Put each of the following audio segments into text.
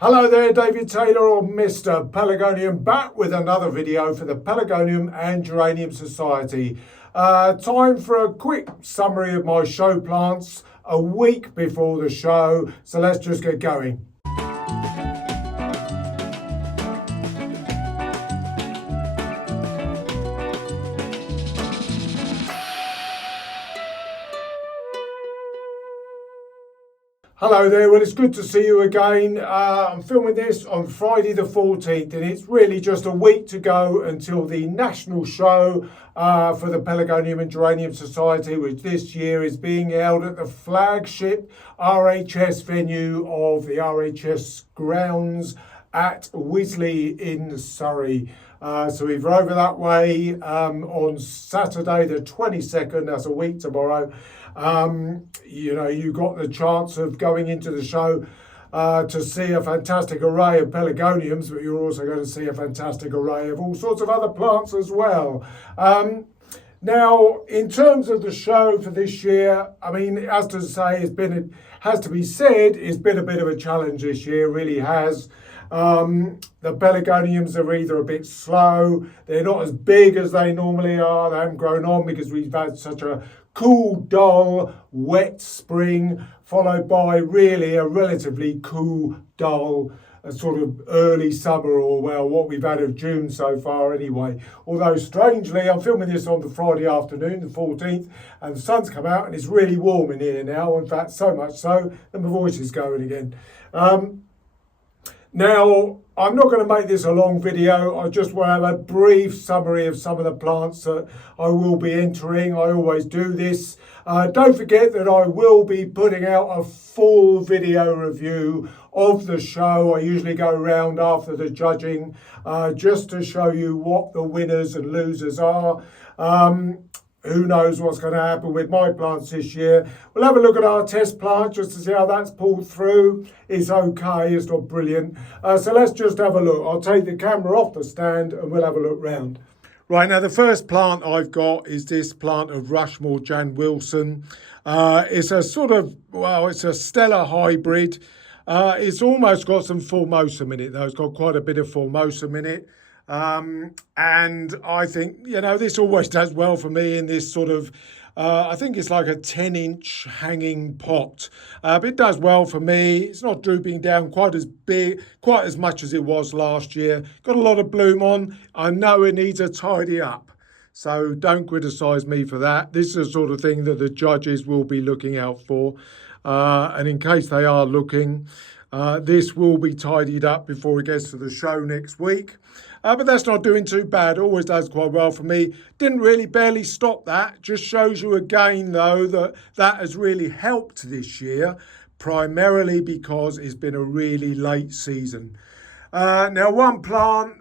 Hello there, David Taylor or Mr. Pelargonium, back with another video for the Pelargonium and Geranium Society. Time for a quick summary of my show plants a week before the show, so let's just get going. Hello there, well it's good to see you again. I'm filming this on Friday the 14th and it's really just a week to go until the national show for the Pelargonium and Geranium Society, which this year is being held at the flagship RHS venue of the RHS grounds at Wisley in Surrey. So we're over that way on Saturday the 22nd, that's a week tomorrow. You got the chance of going into the show to see a fantastic array of pelargoniums, but you're also going to see a fantastic array of all sorts of other plants as well. Now, in terms of the show for this year, I mean, it has to be said, it's been a bit of a challenge this year, really has. The pelargoniums are either a bit slow, they're not as big as they normally are, they haven't grown on because we've had such a cool, dull, wet spring, followed by really a relatively cool, dull, sort of early summer, or well, what we've had of June so far anyway. Although strangely, I'm filming this on the Friday afternoon, the 14th, and the sun's come out and it's really warm in here now. In fact, so much so that my voice is going again. Now, I'm not going to make this a long video. I just want to have a brief summary of some of the plants that I will be entering. I always do this. Don't forget that I will be putting out a full video review of the show. I usually go around after the judging just to show you what the winners and losers are. Who knows what's going to happen with my plants this year. We'll have a look at our test plant just to see how that's pulled through. It's okay, it's not brilliant. So let's just have a look. I'll take the camera off the stand and we'll have a look round. Right, now the first plant I've got is this plant of Rushmore Jan Wilson. It's a sort of, it's a stellar hybrid. It's almost got some formosum in it though. It's got quite a bit of formosum in it. And I think, this always does well for me in this sort of, I think it's like a 10-inch hanging pot. But it does well for me. It's not drooping down quite as much as it was last year. Got a lot of bloom on. I know it needs a tidy up. So don't criticise me for that. This is the sort of thing that the judges will be looking out for. And in case they are looking, this will be tidied up before it gets to the show next week. But that's not doing too bad. Always does quite well for me. Didn't really barely stop that. Just shows you again, though, that has really helped this year, primarily because it's been a really late season. Now, one plant,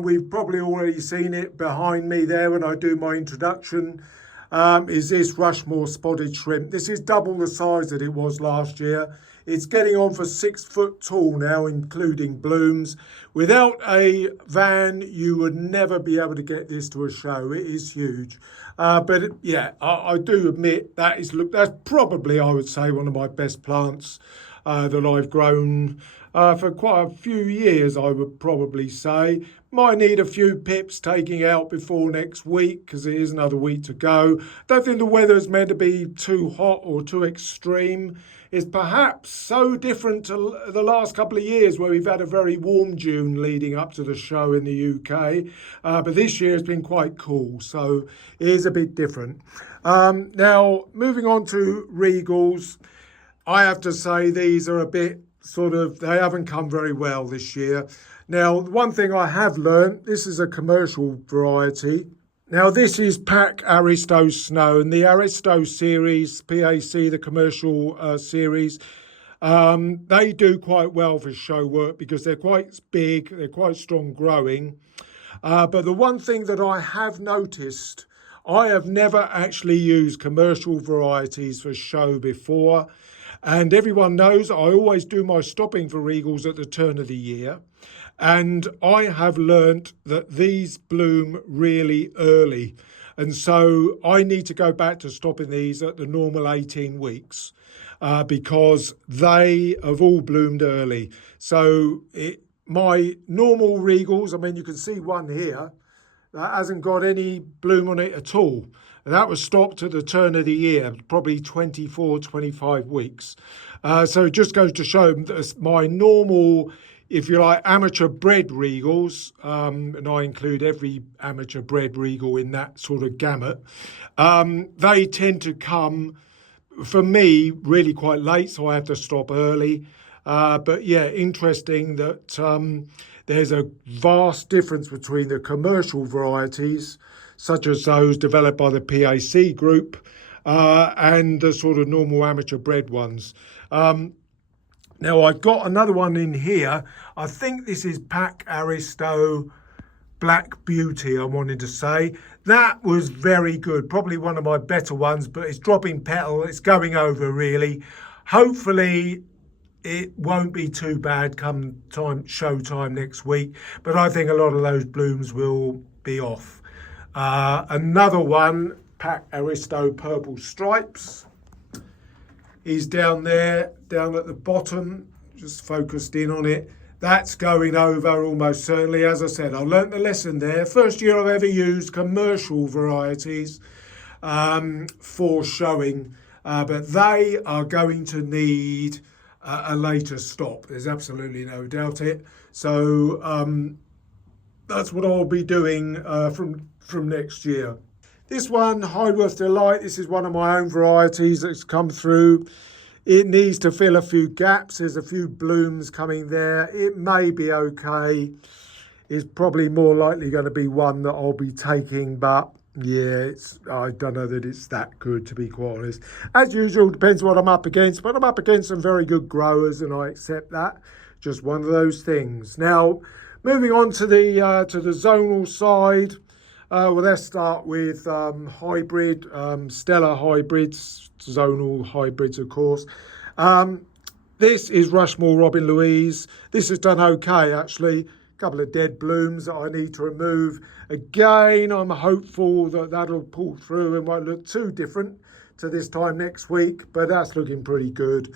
we've probably already seen it behind me there when I do my introduction, is this Rushmore Spotted Shrimp. This is double the size that it was last year. It's getting on for 6 foot tall now, including blooms. Without a van, you would never be able to get this to a show. It is huge. But yeah, I do admit that's probably, I would say, one of my best plants that I've grown for quite a few years, I would probably say. Might need a few pips taking out before next week because it is another week to go. Don't think the weather's meant to be too hot or too extreme. It's perhaps so different to the last couple of years where we've had a very warm June leading up to the show in the UK. But this year has been quite cool, so it is a bit different. Now, moving on to Regals, I have to say these are a bit they haven't come very well this year. Now, one thing I have learned, this is a commercial variety. Now, this is PAC Aristo Snow, and the Aristo series, PAC, the commercial series, they do quite well for show work because they're quite big, they're quite strong growing. But the one thing that I have noticed, I have never actually used commercial varieties for show before. And everyone knows I always do my stopping for Regals at the turn of the year. And I have learnt that these bloom really early. And so I need to go back to stopping these at the normal 18 weeks. because they have all bloomed early. So my normal regals, I mean, you can see one here that hasn't got any bloom on it at all. And that was stopped at the turn of the year, probably 24, 25 weeks. So it just goes to show that my normal, if you like, amateur bred regals, and I include every amateur bred regal in that sort of gamut, they tend to come, for me, really quite late, so I have to stop early. But yeah, interesting that there's a vast difference between the commercial varieties, such as those developed by the PAC group, and the sort of normal amateur bred ones. Now I've got another one in here. I think this is Pac Aristo Black Beauty, I wanted to say. That was very good, probably one of my better ones, but it's dropping petal, it's going over really. Hopefully it won't be too bad come show time next week, but I think a lot of those blooms will be off. Another one, Pac Aristo Purple Stripes, is down there, down at the bottom, just focused in on it. That's going over almost certainly. As I said, I learnt the lesson there. First year I've ever used commercial varieties for showing, but they are going to need a later stop. There's absolutely no doubt it. So that's what I'll be doing from next year. This one, Highworth Delight, this is one of my own varieties that's come through. It needs to fill a few gaps. There's a few blooms coming there. It may be okay. It's probably more likely going to be one that I'll be taking, but yeah, I don't know that it's that good, to be quite honest. As usual, depends what I'm up against, but I'm up against some very good growers and I accept that. Just one of those things. Now, moving on to the zonal side. Well, let's start with hybrid, Stella hybrids, zonal hybrids, of course. This is Rushmore Robin Louise. This has done okay, actually. A couple of dead blooms that I need to remove. Again, I'm hopeful that that'll pull through and won't look too different to this time next week, but that's looking pretty good.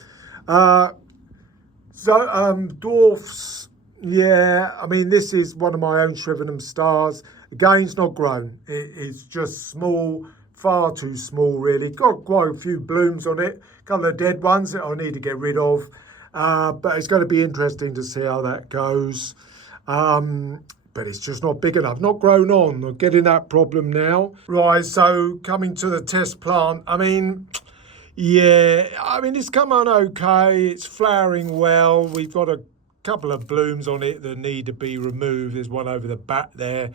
Dwarfs, yeah, I mean, this is one of my own Shrivenham Stars. Again, it's not grown. It's just small, far too small, really. Got quite a few blooms on it. A couple of dead ones that I need to get rid of. But it's going to be interesting to see how that goes. But it's just not big enough. Not grown on. I'm getting that problem now. Right, so coming to the test plant. I mean, yeah, it's come on okay. It's flowering well. We've got a couple of blooms on it that need to be removed. There's one over the back there.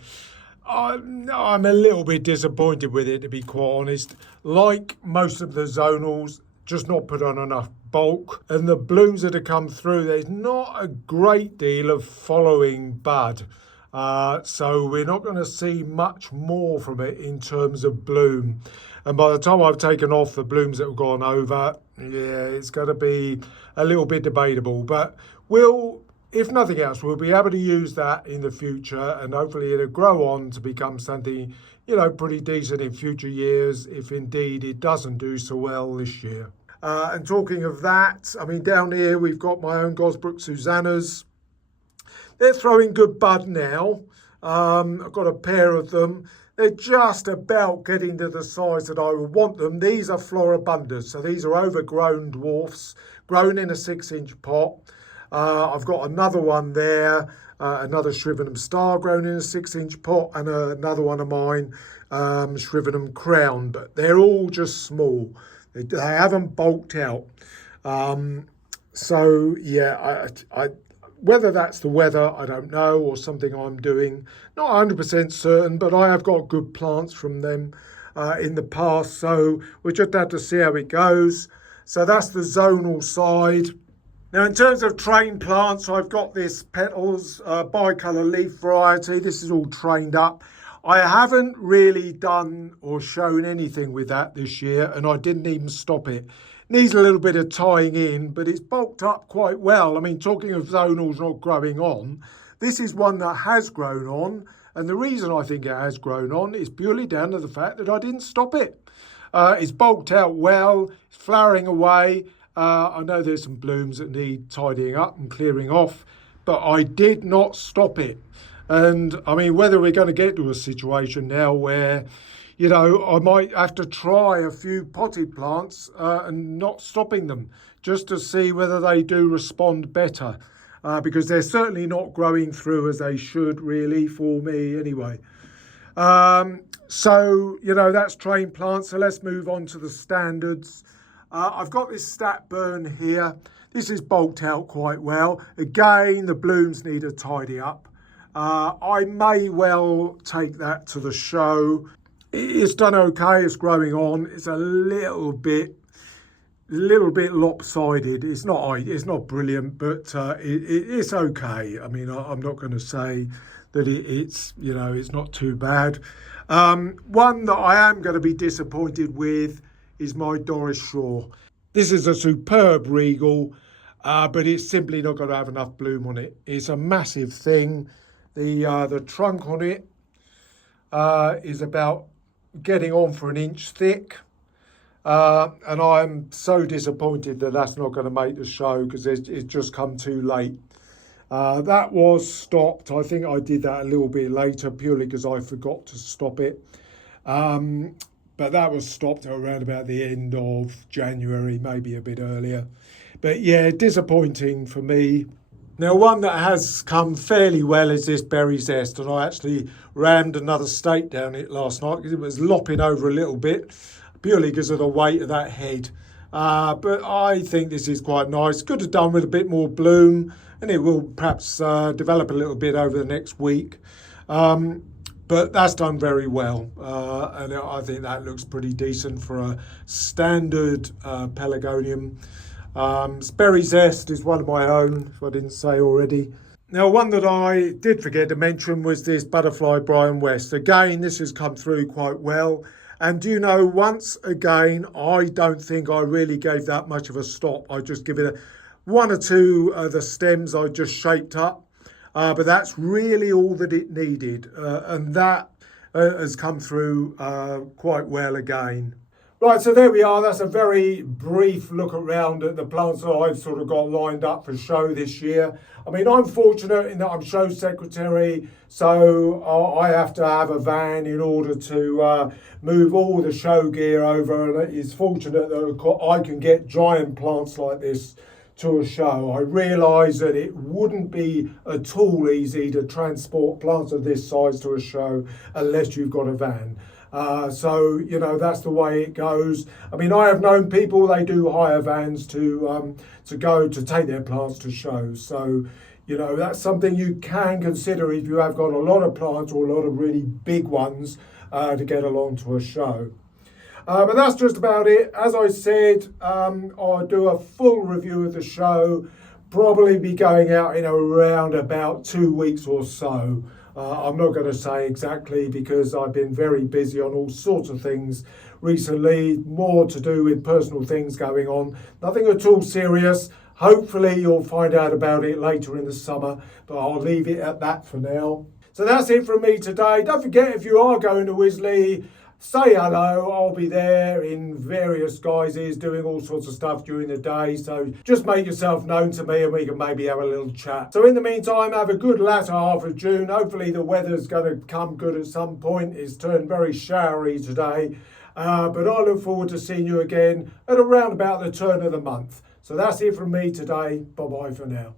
I'm a little bit disappointed with it, to be quite honest. Like most of the zonals, just not put on enough bulk. And the blooms that have come through, there's not a great deal of following bud. So we're not going to see much more from it in terms of bloom. And by the time I've taken off the blooms that have gone over, yeah, it's going to be a little bit debatable. But if nothing else, we'll be able to use that in the future, and hopefully it'll grow on to become something, pretty decent in future years, if indeed it doesn't do so well this year. And talking of that, down here we've got my own Gosbrook Susannas. They're throwing good bud now. I've got a pair of them. They're just about getting to the size that I would want them. These are floribundas, so these are overgrown dwarfs, grown in a 6-inch pot. I've got another one there, another Shrivenham Star grown in a 6-inch pot, and another one of mine, Shrivenham Crown, but they're all just small. They haven't bulked out. So yeah, I whether that's the weather, I don't know, or something I'm doing. Not 100% certain, but I have got good plants from them in the past, so we just have to see how it goes. So that's the zonal side. Now, in terms of trained plants, I've got this Petals bicolour leaf variety. This is all trained up. I haven't really done or shown anything with that this year, and I didn't even stop it. Needs a little bit of tying in, but it's bulked up quite well. Talking of zonals not growing on, this is one that has grown on, and the reason I think it has grown on is purely down to the fact that I didn't stop it. It's bulked out well, it's flowering away, I know there's some blooms that need tidying up and clearing off, but I did not stop it. And I mean, whether we're going to get to a situation now where, you know, I might have to try a few potted plants and not stopping them just to see whether they do respond better, because they're certainly not growing through as they should, really, for me anyway. So, you know, that's trained plants. So let's move on to the standards. I've got this stat burn here. This is bulked out quite well. Again, the blooms need a tidy up. I may well take that to the show. It's done okay, it's growing on. It's a little bit lopsided. It's not brilliant, but it's okay. I mean, I'm not going to say that it's, you know, it's not too bad. One that I am going to be disappointed with is my Doris Shaw. This is a superb regal, but it's simply not going to have enough bloom on it. It's a massive thing. The trunk on it is about getting on for an inch thick, and I'm so disappointed that that's not going to make the show because it's just come too late. That was stopped. I think I did that a little bit later purely because I forgot to stop it. But that was stopped around about the end of January, maybe a bit earlier. But yeah, disappointing for me. Now, one that has come fairly well is this Berry Zest, and I actually rammed another stake down it last night because it was lopping over a little bit, purely because of the weight of that head. But I think this is quite nice. Could have done with a bit more bloom, and it will perhaps develop a little bit over the next week. But that's done very well, and I think that looks pretty decent for a standard pelargonium. Berry Zest is one of my own, if I didn't say already. Now, one that I did forget to mention was this Butterfly Brian West. Again, this has come through quite well. And do you know, once again, I don't think I really gave that much of a stop. I just give it one or two of the stems I just shaped up. But that's really all that it needed. And that has come through quite well again. Right, so there we are. That's a very brief look around at the plants that I've sort of got lined up for show this year. I mean, I'm fortunate in that I'm show secretary, so I have to have a van in order to move all the show gear over, and it's fortunate that I can get giant plants like this to a show. I realise that it wouldn't be at all easy to transport plants of this size to a show unless you've got a van. So, you know, that's the way it goes. I mean, I have known people, they do hire vans to go to take their plants to shows. So, you know, that's something you can consider if you have got a lot of plants or a lot of really big ones to get along to a show. But that's just about it. As I said, I'll do a full review of the show, probably be going out in around about 2 weeks or so. I'm not going to say exactly because I've been very busy on all sorts of things recently, more to do with personal things going on. Nothing at all serious. Hopefully you'll find out about it later in the summer, but I'll leave it at that for now. So that's it from me today. Don't forget, if you are going to Wisley, say hello. I'll be there in various guises doing all sorts of stuff during the day. So just make yourself known to me and we can maybe have a little chat. So in the meantime, have a good latter half of June. Hopefully the weather's going to come good at some point. It's turned very showery today. But I look forward to seeing you again at around about the turn of the month. So that's it from me today. Bye-bye for now.